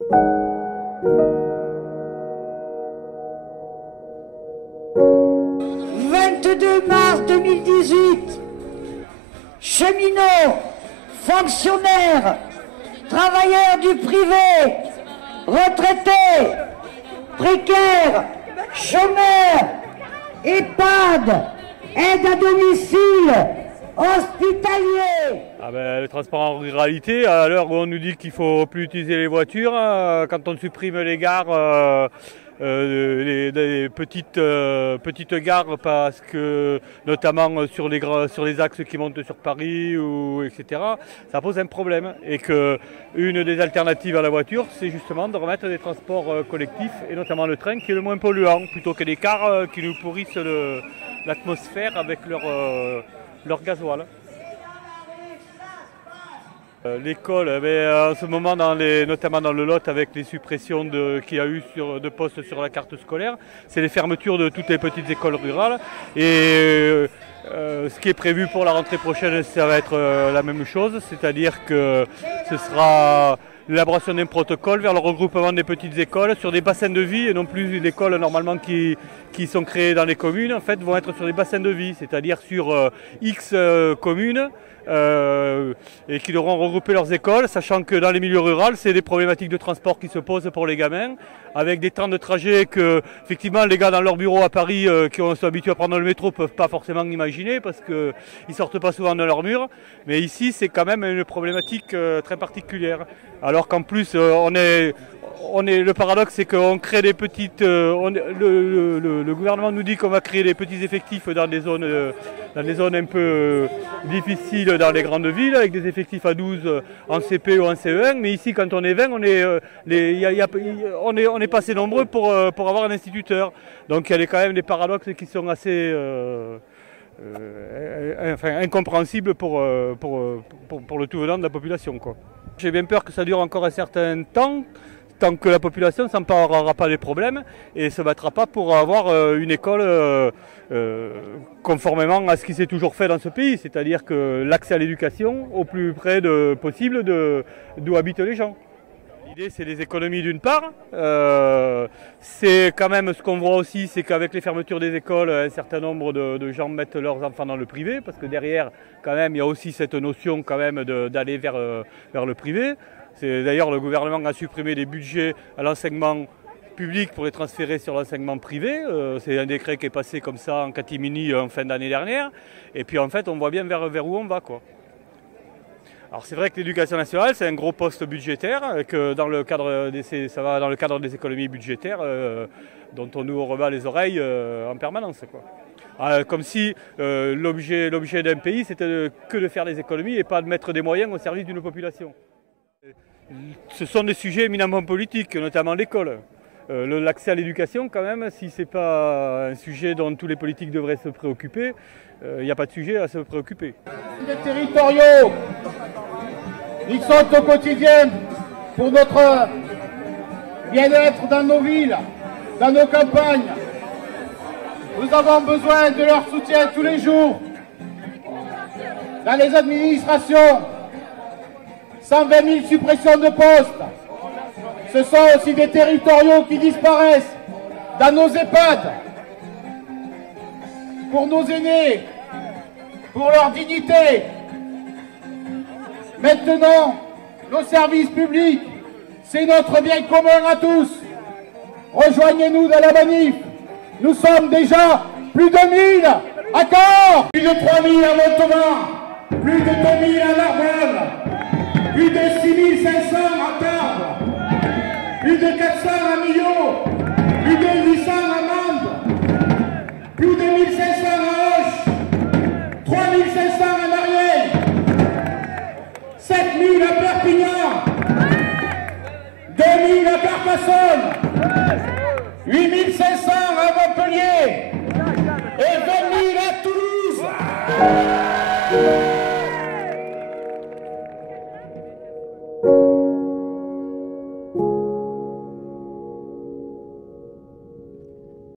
22 mars 2018, cheminots, fonctionnaires, travailleurs du privé, retraités, précaires, chômeurs, EHPAD, aide à domicile, hospitaliers. Le transport en ruralité, à l'heure où on nous dit qu'il ne faut plus utiliser les voitures, quand on supprime les gares, les petites gares, parce que notamment sur les axes qui montent sur Paris, etc., ça pose un problème. Et qu'une des alternatives à la voiture, c'est justement de remettre des transports collectifs, et notamment le train qui est le moins polluant, plutôt que les cars qui nous pourrissent l'atmosphère avec leur gasoil. L'école, en ce moment, notamment dans le Lot, avec les suppressions qu'il y a eu de postes sur la carte scolaire, c'est les fermetures de toutes les petites écoles rurales. Et ce qui est prévu pour la rentrée prochaine, ça va être la même chose, c'est-à-dire que ce sera l'élaboration d'un protocole vers le regroupement des petites écoles sur des bassins de vie, et non plus les écoles normalement qui sont créées dans les communes, en fait, vont être sur des bassins de vie, c'est-à-dire sur X communes, et qui devront regrouper leurs écoles, sachant que dans les milieux ruraux, c'est des problématiques de transport qui se posent pour les gamins, avec des temps de trajet que, effectivement, les gars dans leur bureau à Paris qui sont habitués à prendre le métro ne peuvent pas forcément imaginer, parce qu'ils ne sortent pas souvent de leur mur. Mais ici, c'est quand même une problématique très particulière. Alors qu'en plus, le paradoxe, c'est qu'on crée des petites... le gouvernement nous dit qu'on va créer des petits effectifs dans des zones un peu difficiles dans les grandes villes, avec des effectifs à 12 en CP ou en CE1. Mais ici, quand on est 20, on n'est pas assez nombreux pour avoir un instituteur. Donc il y a quand même des paradoxes qui sont assez incompréhensibles pour le tout venant de la population, quoi. J'ai bien peur que ça dure encore un certain temps, tant que la population ne s'emparera pas des problèmes et ne se battra pas pour avoir une école conformément à ce qui s'est toujours fait dans ce pays, c'est-à-dire que l'accès à l'éducation au plus près possible d'où habitent les gens. L'idée, c'est les économies d'une part. C'est quand même ce qu'on voit aussi, c'est qu'avec les fermetures des écoles, un certain nombre de gens mettent leurs enfants dans le privé, parce que derrière, quand même, il y a aussi cette notion quand même d'aller vers le privé. D'ailleurs, le gouvernement a supprimé les budgets à l'enseignement public pour les transférer sur l'enseignement privé. C'est un décret qui est passé comme ça en catimini en fin d'année dernière. Et puis en fait, on voit bien vers où on va, quoi. Alors c'est vrai que l'éducation nationale, c'est un gros poste budgétaire, et que ça va dans le cadre des économies budgétaires dont on nous rebat les oreilles en permanence, quoi. Comme si l'objet d'un pays, c'était que de faire des économies et pas de mettre des moyens au service d'une population. Ce sont des sujets éminemment politiques, notamment l'école. L'accès à l'éducation, quand même, si ce n'est pas un sujet dont tous les politiques devraient se préoccuper, il n'y a pas de sujet à se préoccuper. Les territoriaux, ils sont au quotidien pour notre bien-être dans nos villes, dans nos campagnes. Nous avons besoin de leur soutien tous les jours. Dans les administrations, 120 000 suppressions de postes. Ce sont aussi des territoriaux qui disparaissent dans nos EHPAD. Pour nos aînés, pour leur dignité. Maintenant, nos services publics, c'est notre bien commun à tous. Rejoignez-nous dans la manif. Nous sommes déjà plus de 1000 à Cahors, plus de 3000 à Montauban, plus de 2000 à Narbonne, plus de 6500 à Tarbes, plus de 400 à Millau, plus de 800 à Mende, plus de 1500 à Auch, 3500 à Marielle, 7000 à Perpignan, 2000 à Carcassonne, 8500 à Montpellier et 20 000 à Toulouse.